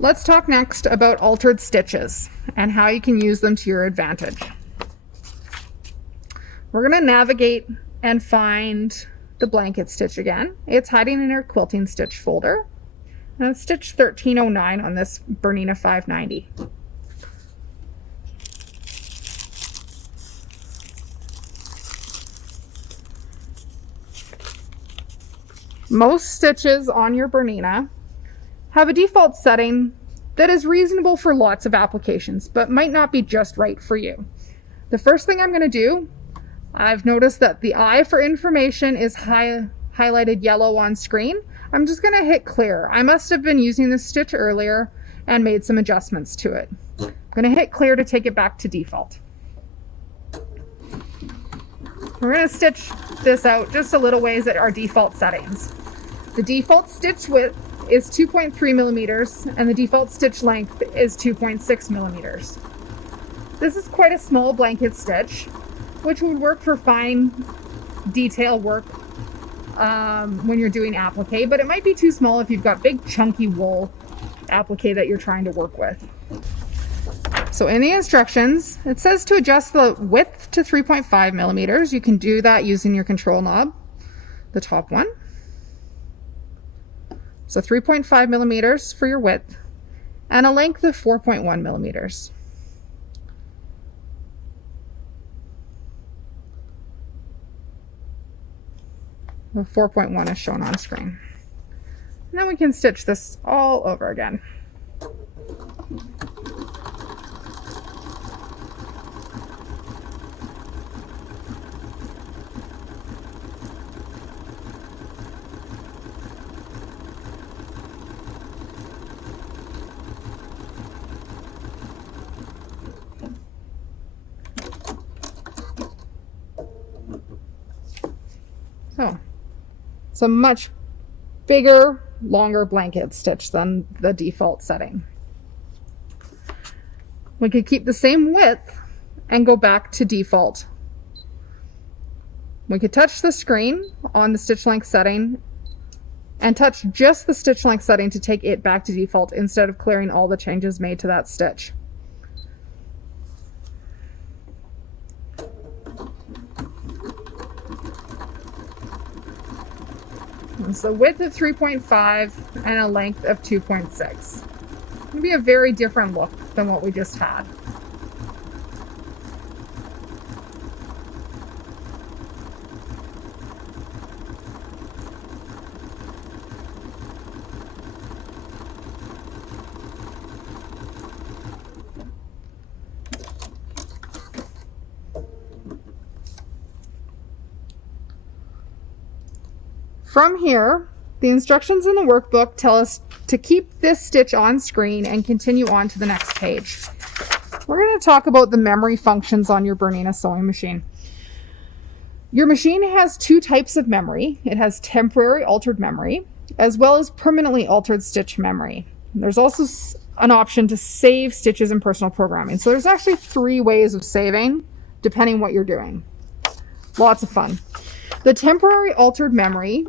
Let's talk next about altered stitches and how you can use them to your advantage. We're going to navigate and find the blanket stitch again. It's hiding in our quilting stitch folder. And it's stitch 1309 on this Bernina 590. Most stitches on your Bernina have a default setting that is reasonable for lots of applications, but might not be just right for you. The first thing I'm going to do, I've noticed that the I for information is highlighted yellow on screen. I'm just going to hit clear. I must have been using this stitch earlier and made some adjustments to it. I'm going to hit clear to take it back to default. We're going to stitch this out just a little ways at our default settings. The default stitch width is 2.3 millimeters and the default stitch length is 2.6 millimeters. This is quite a small blanket stitch, which would work for fine detail work when you're doing applique, but it might be too small if you've got big chunky wool applique that you're trying to work with. So in the instructions, it says to adjust the width to 3.5 millimeters. You can do that using your control knob, the top one. So 3.5 millimeters for your width and a length of 4.1 millimeters. The 4.1 is shown on screen. And then we can stitch this all over again. So it's a much bigger, longer blanket stitch than the default setting. We could keep the same width and go back to default. We could touch the screen on the stitch length setting and touch just the stitch length setting to take it back to default instead of clearing all the changes made to that stitch. It's a width of 3.5 and a length of 2.6. It's going to be a very different look than what we just had. From here, the instructions in the workbook tell us to keep this stitch on screen and continue on to the next page. We're going to talk about the memory functions on your Bernina sewing machine. Your machine has two types of memory. It has temporary altered memory, as well as permanently altered stitch memory. There's also an option to save stitches in personal programming. So there's actually 3 ways of saving, depending what you're doing. Lots of fun. The temporary altered memory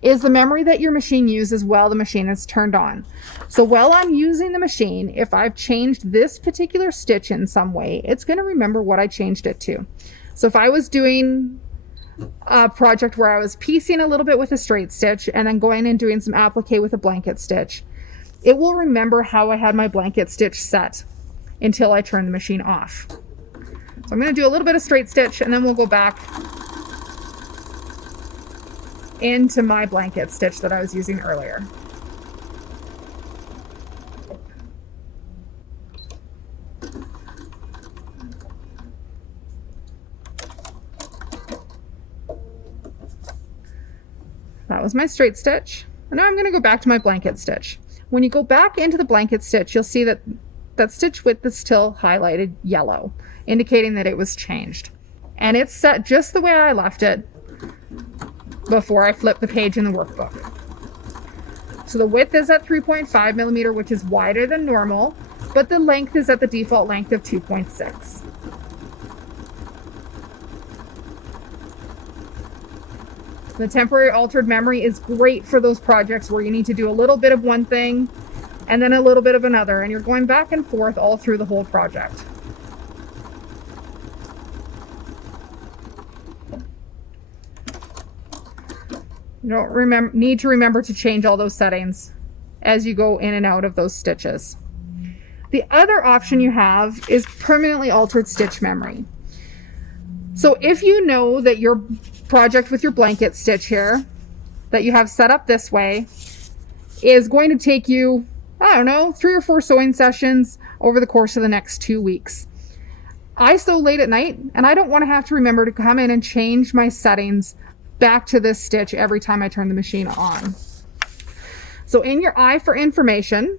is the memory that your machine uses while the machine is turned on. So while I'm using the machine, if I've changed this particular stitch in some way, it's going to remember what I changed it to. So if I was doing a project where I was piecing a little bit with a straight stitch and then going and doing some applique with a blanket stitch, it will remember how I had my blanket stitch set until I turn the machine off. So I'm going to do a little bit of straight stitch and then we'll go back into my blanket stitch that I was using earlier. That was my straight stitch. And now I'm going to go back to my blanket stitch. When you go back into the blanket stitch, you'll see that that stitch width is still highlighted yellow, indicating that it was changed. And it's set just the way I left it before I flip the page in the workbook. So the width is at 3.5 millimeter, which is wider than normal, but the length is at the default length of 2.6. The temporary altered memory is great for those projects where you need to do a little bit of one thing and then a little bit of another, and you're going back and forth all through the whole project. You don't need to remember to change all those settings as you go in and out of those stitches. The other option you have is permanently altered stitch memory. So if you know that your project with your blanket stitch here that you have set up this way is going to take you, I don't know, 3 or 4 sewing sessions over the course of the next 2 weeks. I sew late at night and I don't want to have to remember to come in and change my settings back to this stitch every time I turn the machine on. So in your eye for information,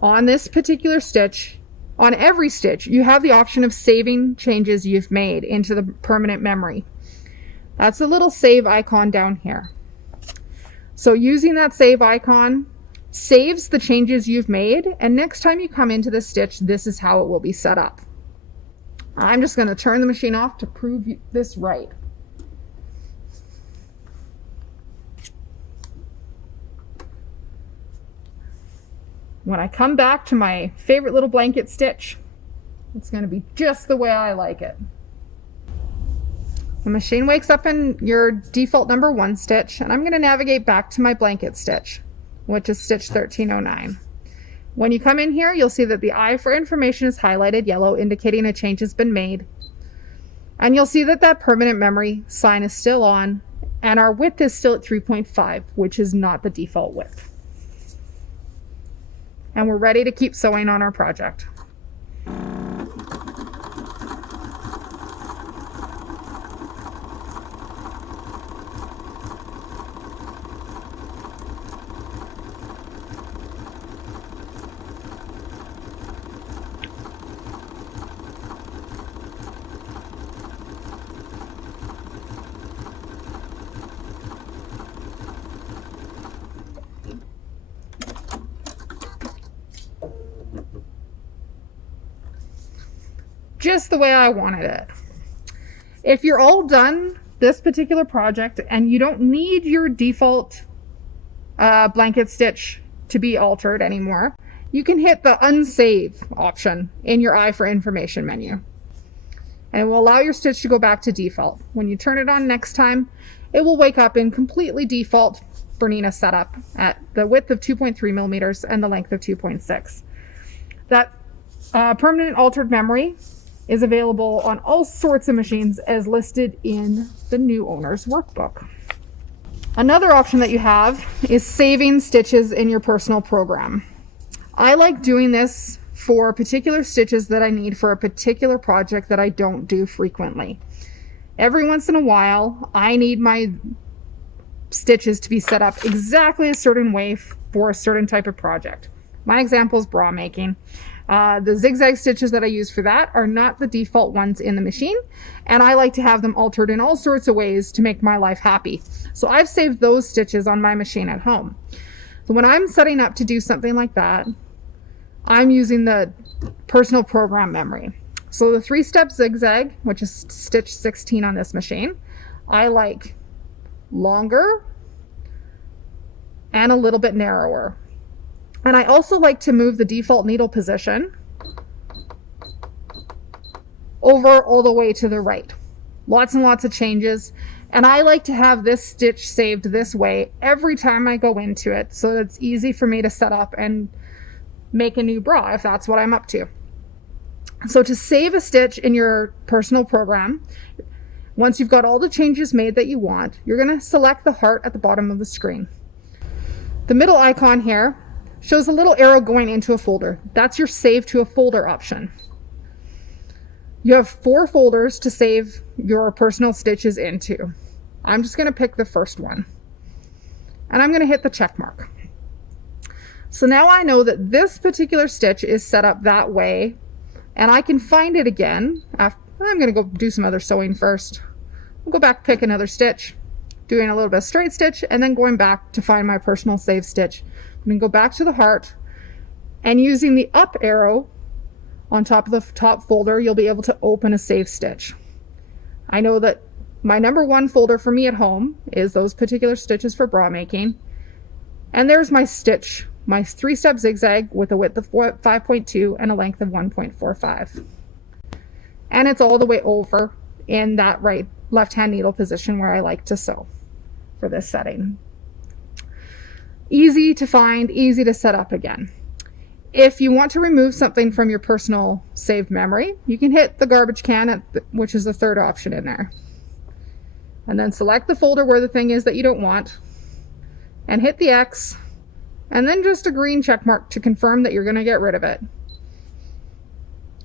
on this particular stitch, on every stitch, you have the option of saving changes you've made into the permanent memory. That's a little save icon down here. So using that save icon saves the changes you've made, and next time you come into this stitch, this is how it will be set up. I'm just going to turn the machine off to prove this right. When I come back to my favorite little blanket stitch, it's going to be just the way I like it. The machine wakes up in your default number 1 stitch, and I'm going to navigate back to my blanket stitch, which is stitch 1309. When you come in here, you'll see that the eye for information is highlighted yellow, indicating a change has been made. And you'll see that that permanent memory sign is still on, and our width is still at 3.5, which is not the default width. And we're ready to keep sewing on our project. Just the way I wanted it. If you're all done this particular project and you don't need your default blanket stitch to be altered anymore, you can hit the unsave option in your eye for information menu, and it will allow your stitch to go back to default. When you turn it on next time, it will wake up in completely default Bernina setup at the width of 2.3 millimeters and the length of 2.6. That permanent altered memory is available on all sorts of machines as listed in the new owner's workbook. Another option that you have is saving stitches in your personal program. I like doing this for particular stitches that I need for a particular project that I don't do frequently. Every once in a while, I need my stitches to be set up exactly a certain way for a certain type of project. My example is bra making. The zigzag stitches that I use for that are not the default ones in the machine, and I like to have them altered in all sorts of ways to make my life happy. So I've saved those stitches on my machine at home. So when I'm setting up to do something like that, I'm using the personal program memory. So the 3-step zigzag, which is stitch 16 on this machine, I like longer and a little bit narrower. And I also like to move the default needle position over all the way to the right. Lots and lots of changes. And I like to have this stitch saved this way every time I go into it, so that it's easy for me to set up and make a new bra if that's what I'm up to. So to save a stitch in your personal program, once you've got all the changes made that you want, you're going to select the heart at the bottom of the screen. The middle icon here shows a little arrow going into a folder. That's your save to a folder option. You have 4 folders to save your personal stitches into. I'm just going to pick the first one, and I'm going to hit the check mark. So now I know that this particular stitch is set up that way, and I can find it again. I'm going to go do some other sewing first. I'll go back, pick another stitch, doing a little bit of straight stitch, and then going back to find my personal save stitch. I'm going to go back to the heart, and using the up arrow on top of the top folder, you'll be able to open a save stitch. I know that my number 1 folder for me at home is those particular stitches for bra making, and there's my stitch my 3-step zigzag with a width of 5.2 and a length of 1.45. And it's all the way over in that left-hand needle position where I like to sew for this setting. Easy to find, easy to set up again. If you want to remove something from your personal saved memory, you can hit the garbage can, which is the third option in there. And then select the folder where the thing is that you don't want, and hit the X, and then just a green check mark to confirm that you're going to get rid of it.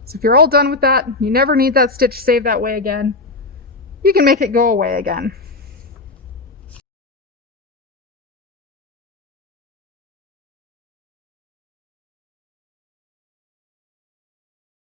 So if you're all done with that, you never need that stitch saved that way again, you can make it go away again.